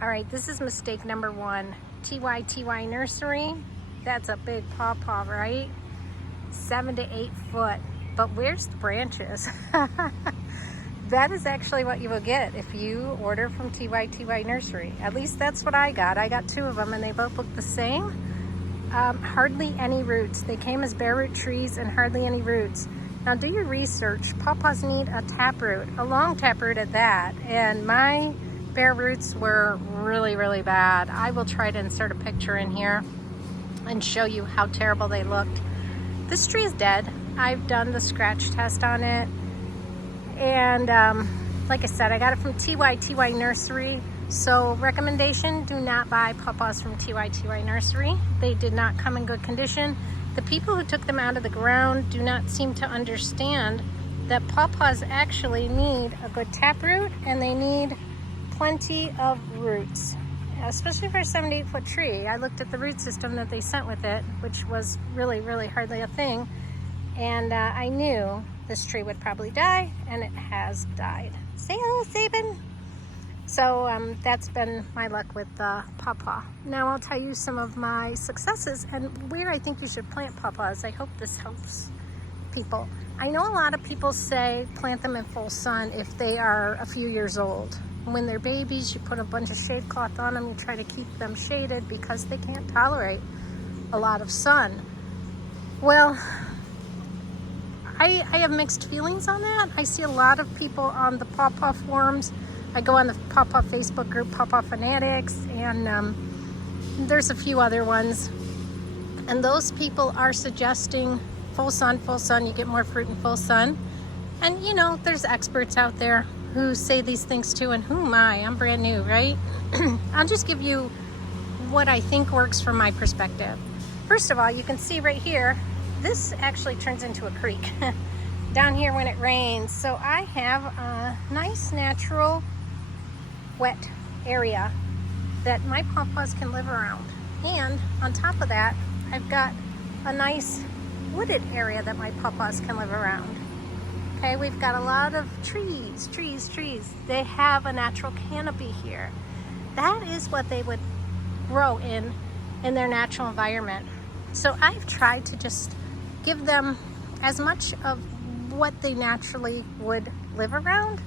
All right, this is mistake number one. TYTY Nursery, that's a big pawpaw, right? 7 to 8 foot. But where's the branches? That is actually what you will get if you order from TYTY Nursery. At least that's what I got. I got 2 of them and they both look the same. Hardly any roots. They came as bare root trees and hardly any roots. Now do your research. Pawpaws need a taproot, a long taproot at that. And my bare roots were really, really bad. I will try to insert a picture in here and show you how terrible they looked. This tree is dead. I've done the scratch test on it. And like I said, I got it from TYTY Nursery. So recommendation, do not buy pawpaws from TYTY Nursery. They did not come in good condition. The people who took them out of the ground do not seem to understand that pawpaws actually need a good taproot and they need plenty of roots, especially for a 7 to 8 foot tree. I looked at the root system that they sent with it, which was really, really hardly a thing. And I knew this tree would probably die, and it has died. Say hello, Sabin. So that's been my luck with the pawpaw. Now I'll tell you some of my successes and where I think you should plant pawpaws. I hope this helps people. I know a lot of people say plant them in full sun if they are a few years old. When they're babies, you put a bunch of shade cloth on them. You try to keep them shaded because they can't tolerate a lot of sun. Well, I have mixed feelings on that. I see a lot of people on the pawpaw forums. I go on the pawpaw Facebook group, Pawpaw Fanatics, and there's a few other ones. And those people are suggesting full sun, you get more fruit in full sun. And you know, there's experts out there who say these things too, and who am I? I'm brand new, right? I'll just give you what I think works from my perspective. First of all, you can see right here, this actually turns into a creek down here when it rains. So I have a nice natural wet area that my pawpaws can live around. And on top of that, I've got a nice wooded area that my pawpaws can live around. Okay, we've got a lot of trees. They have a natural canopy here. That is what they would grow in their natural environment. So I've tried to just give them as much of what they naturally would live around.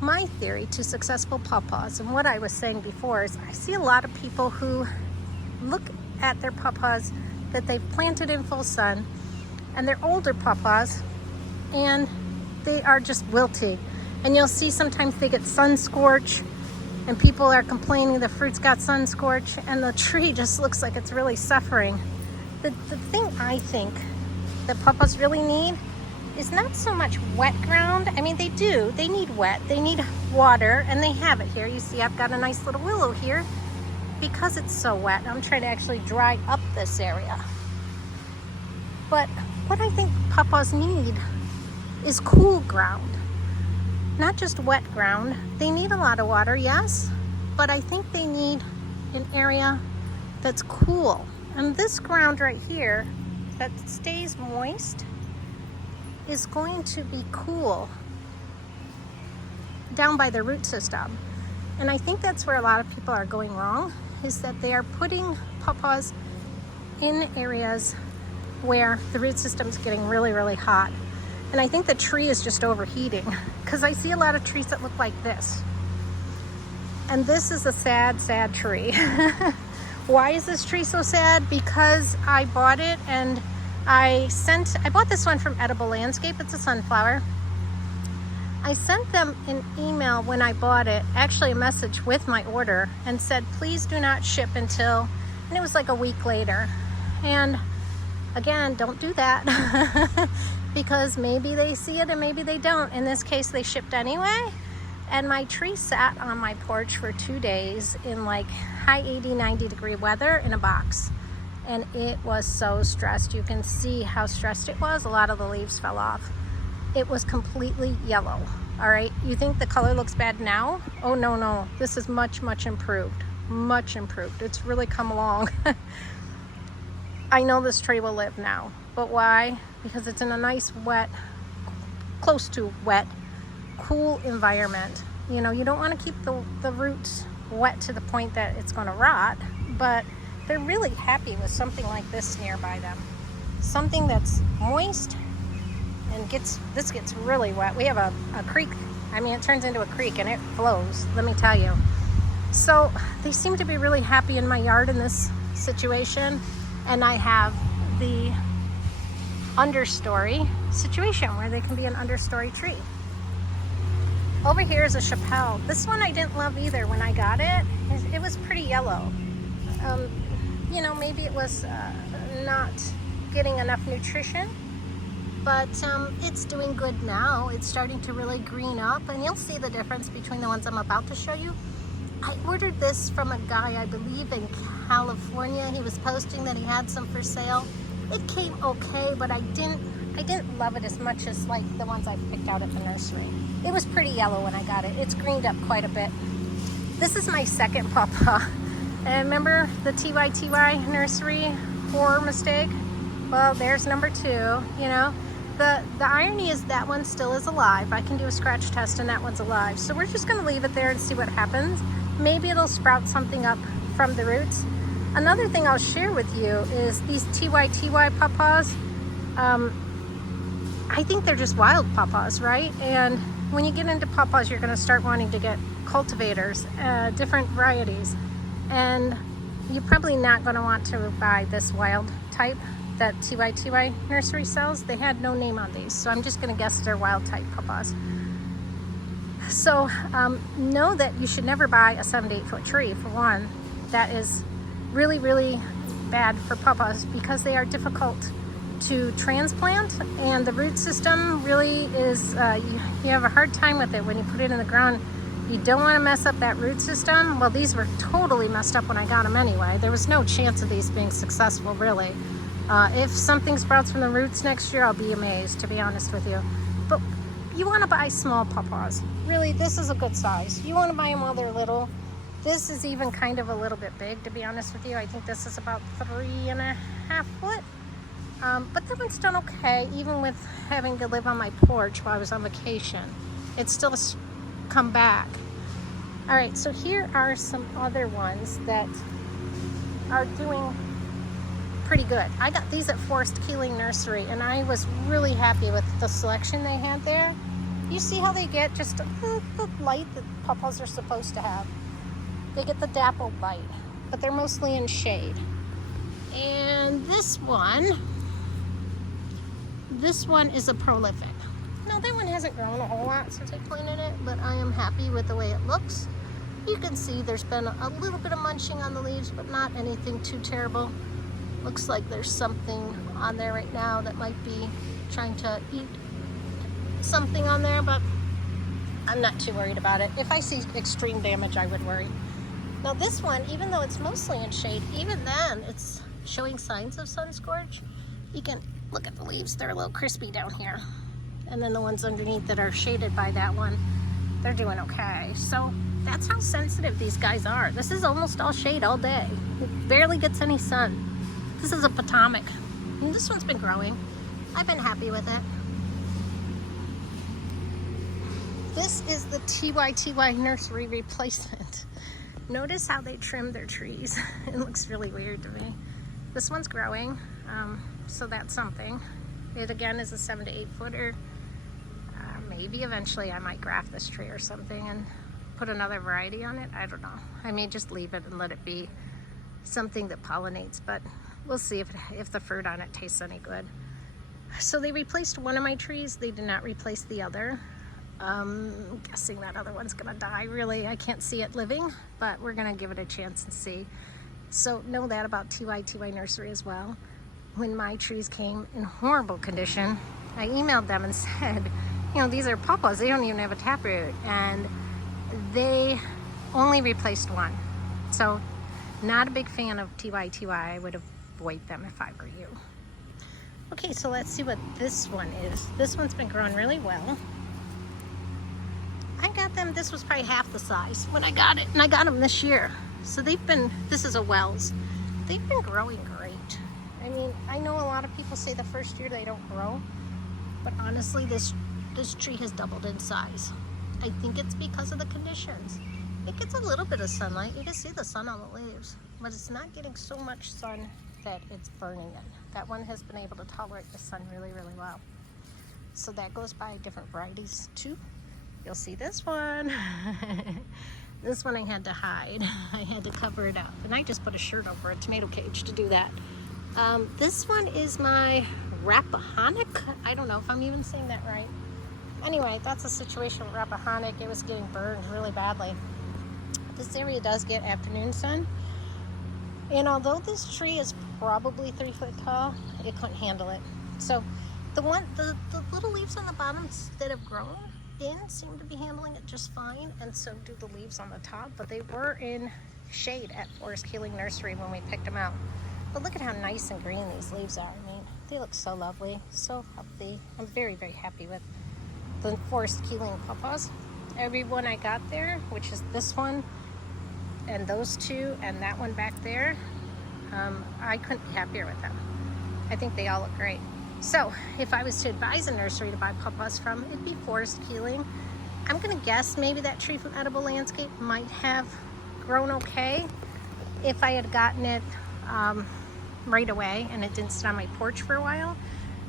My theory to successful pawpaws, and what I was saying before, is I see a lot of people who look at their pawpaws that they've planted in full sun, and they're older pawpaws, and they are just wilting. And you'll see sometimes they get sun scorch, and people are complaining the fruit's got sun scorch, and the tree just looks like it's really suffering. The thing I think that pawpaws really need is not so much wet ground. I mean, they do. They need wet. They need water, and they have it here. You see, I've got a nice little willow here because it's so wet. I'm trying to actually dry up this area. But what I think pawpaws need is cool ground, not just wet ground. They need a lot of water, yes, but I think they need an area that's cool. And this ground right here that stays moist is going to be cool down by the root system. And I think that's where a lot of people are going wrong, is that they are putting pawpaws in areas where the root system is getting really, really hot. And I think the tree is just overheating, because I see a lot of trees that look like this. And this is a sad, sad tree. Why is this tree so sad? Because I bought it and I bought this one from Edible Landscape. It's a sunflower. I sent them an email when I bought it, actually a message with my order, and said, please do not ship until, and it was like a week later. And again, don't do that because maybe they see it and maybe they don't. In this case, they shipped anyway. And my tree sat on my porch for 2 days in like high 80, 90 degree weather in a box. And it was so stressed. You can see how stressed it was. A lot of the leaves fell off. It was completely yellow. All right, you think the color looks bad now? Oh, no. This is much, much improved. Much improved. It's really come along. I know this tree will live now. But why? Because it's in a nice wet, close to wet, cool environment. You know, you don't want to keep the roots wet to the point that it's going to rot, but they're really happy with something like this nearby them. Something that's moist and this gets really wet. We have a creek. I mean, it turns into a creek and it flows, let me tell you. So they seem to be really happy in my yard in this situation. And I have the understory situation where they can be an understory tree. Over here is a Chappelle. This one I didn't love either when I got it. It was pretty yellow. You know, maybe it was not getting enough nutrition, but it's doing good now. It's starting to really green up, and you'll see the difference between the ones I'm about to show you. I ordered this from a guy, I believe in California. He was posting that he had some for sale. It came okay, but I didn't love it as much as like the ones I picked out at the nursery. It was pretty yellow when I got it. It's greened up quite a bit. This is my second pawpaw. And remember the TYTY nursery horror mistake? Well, there's number 2, you know. The irony is that one still is alive. I can do a scratch test and that one's alive. So we're just gonna leave it there and see what happens. Maybe it'll sprout something up from the roots. Another thing I'll share with you is these TYTY pawpaws. I think they're just wild pawpaws, right? And when you get into pawpaws, you're gonna start wanting to get cultivators, different varieties. And you're probably not gonna want to buy this wild type that TYTY nursery sells. They had no name on these, so I'm just gonna guess they're wild type pawpaws. So know that you should never buy a 7 to 8 foot tree, for one. That is really, really bad for pawpaws because they are difficult to transplant, and the root system really is, you have a hard time with it when you put it in the ground. You don't want to mess up that root system. Well, these were totally messed up when I got them anyway. There was no chance of these being successful, really. If something sprouts from the roots next year, I'll be amazed, to be honest with you. But you want to buy small pawpaws. Really, this is a good size. You want to buy them while they're little. This is even kind of a little bit big, to be honest with you. I think this is about 3.5 foot. But that one's done okay, even with having to live on my porch while I was on vacation. It's still come back. All right, so here are some other ones that are doing pretty good. I got these at Forest Keeling Nursery, and I was really happy with the selection they had there. You see how they get just the light that pawpaws are supposed to have. They get the dappled light, but they're mostly in shade. And this one is a prolific. Now that one hasn't grown a whole lot since I planted it, but I am happy with the way it looks. You can see there's been a little bit of munching on the leaves, but not anything too terrible. Looks like there's something on there right now that might be trying to eat something on there, but I'm not too worried about it. If I see extreme damage, I would worry. Now this one, even though it's mostly in shade, even then it's showing signs of sun scorch. You can look at the leaves, they're a little crispy down here. And then the ones underneath that are shaded by that one, they're doing okay. So that's how sensitive these guys are. This is almost all shade all day. It barely gets any sun. This is a Potomac. And this one's been growing. I've been happy with it. This is the TYTY nursery replacement. Notice how they trim their trees. It looks really weird to me. This one's growing, so that's something. It again is a 7 to 8 footer. Maybe eventually I might graft this tree or something and put another variety on it. I don't know. I may just leave it and let it be something that pollinates, but we'll see if the fruit on it tastes any good. So they replaced one of my trees. They did not replace the other. I'm guessing that other one's gonna die. Really, I can't see it living, but we're gonna give it a chance and see. So know that about TYTY Nursery as well. When my trees came in horrible condition, I emailed them and said, you know, these are pawpaws, they don't even have a taproot, and they only replaced one. So not a big fan of TYTY. I would avoid them if I were you. Okay, so let's see what this one is. This one's been growing really well. I got them, this was probably half the size when I got it, and I got them this year. So they've been, this is a Wells. They've been growing great. I mean, I know a lot of people say the first year they don't grow, but honestly, this tree has doubled in size. I think it's because of the conditions. It gets a little bit of sunlight. You can see the sun on the leaves, but it's not getting so much sun that it's burning it. That one has been able to tolerate the sun really, really well. So that goes by different varieties too. You'll see this one. This one I had to hide. I had to cover it up. And I just put a shirt over a tomato cage to do that. This one is my Rappahannock. I don't know if I'm even saying that right. Anyway, that's a situation with Rappahannock. It was getting burned really badly. This area does get afternoon sun. And although this tree is probably 3 foot tall, it couldn't handle it. So the little leaves on the bottoms that have grown in seem to be handling it just fine, and so do the leaves on the top, but they were in shade at Forest Healing Nursery when we picked them out. But look at how nice and green these leaves are. I mean, they look so lovely, so healthy. I'm very, very happy with the Forest Healing pawpaws. Every one I got there, which is this one and those two and that one back there, I couldn't be happier with them. I think they all look great. So if I was to advise a nursery to buy pawpaws from, it'd be Forest Healing. I'm gonna guess maybe that tree from Edible Landscape might have grown okay if I had gotten it right away and it didn't sit on my porch for a while.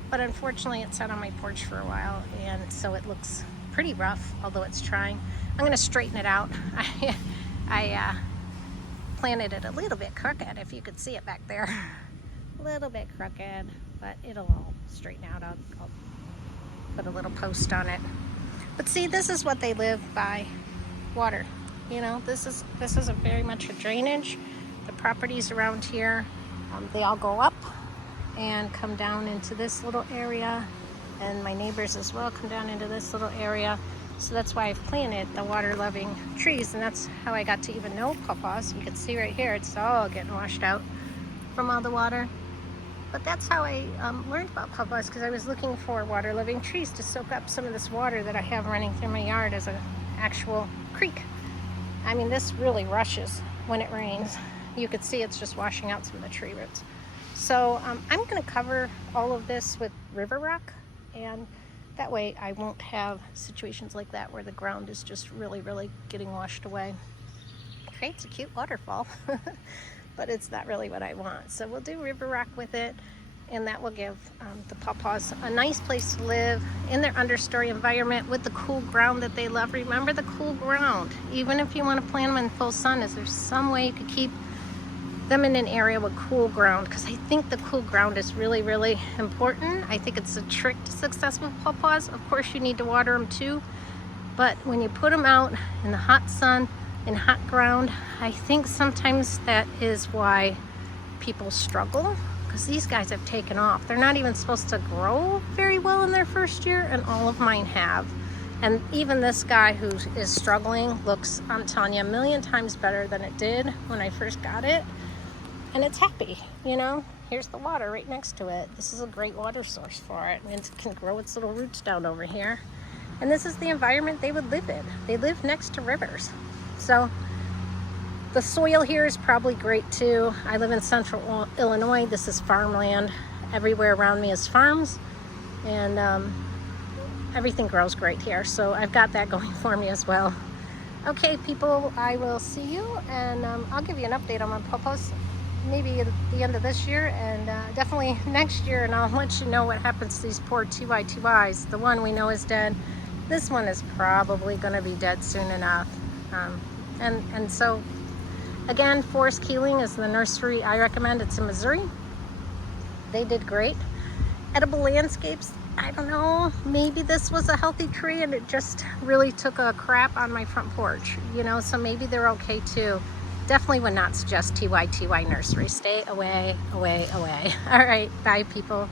But unfortunately it sat on my porch for a while, and so it looks pretty rough, although it's trying. I'm gonna straighten it out. I planted it a little bit crooked, if you could see it back there. A little bit crooked, but it'll all straighten out. I'll put a little post on it. But see, this is what they live by, water. You know, this is a very much a drainage. The properties around here, they all go up and come down into this little area, and my neighbors as well come down into this little area. So that's why I've planted the water-loving trees, and that's how I got to even know pawpaws. You can see right here, it's all getting washed out from all the water. But that's how I learned about pawpaws, because I was looking for water-loving trees to soak up some of this water that I have running through my yard as an actual creek. I mean, this really rushes when it rains. You could see it's just washing out some of the tree roots. So I'm going to cover all of this with river rock, and that way I won't have situations like that where the ground is just really, really getting washed away. It creates a cute waterfall. But it's not really what I want. So we'll do river rock with it, and that will give the pawpaws a nice place to live in their understory environment with the cool ground that they love. Remember the cool ground. Even if you want to plant them in full sun, is there some way you could keep them in an area with cool ground? Because I think the cool ground is really, really important. I think it's a trick to successful pawpaws. Of course, you need to water them too, but when you put them out in the hot sun, in hot ground, I think sometimes that is why people struggle, because these guys have taken off. They're not even supposed to grow very well in their first year, and all of mine have. And even this guy who is struggling looks, I'm telling you, a million times better than it did when I first got it. And it's happy, you know. Here's the water right next to it. This is a great water source for it. And it can grow its little roots down over here. And this is the environment they would live in. They live next to rivers. So the soil here is probably great too. I live in central Illinois. This is farmland. Everywhere around me is farms, and everything grows great here. So I've got that going for me as well. Okay, people, I will see you, and I'll give you an update on my pawpaws maybe at the end of this year, and definitely next year, and I'll let you know what happens to these poor TYTYs. The one we know is dead. This one is probably going to be dead soon enough. And so, again, Forest Healing is the nursery I recommend. It's in Missouri. They did great. Edible Landscapes, I don't know, maybe this was a healthy tree and it just really took a crap on my front porch, you know, so maybe they're okay too. Definitely would not suggest TYTY Nursery. Stay away, away, away. All right, bye people.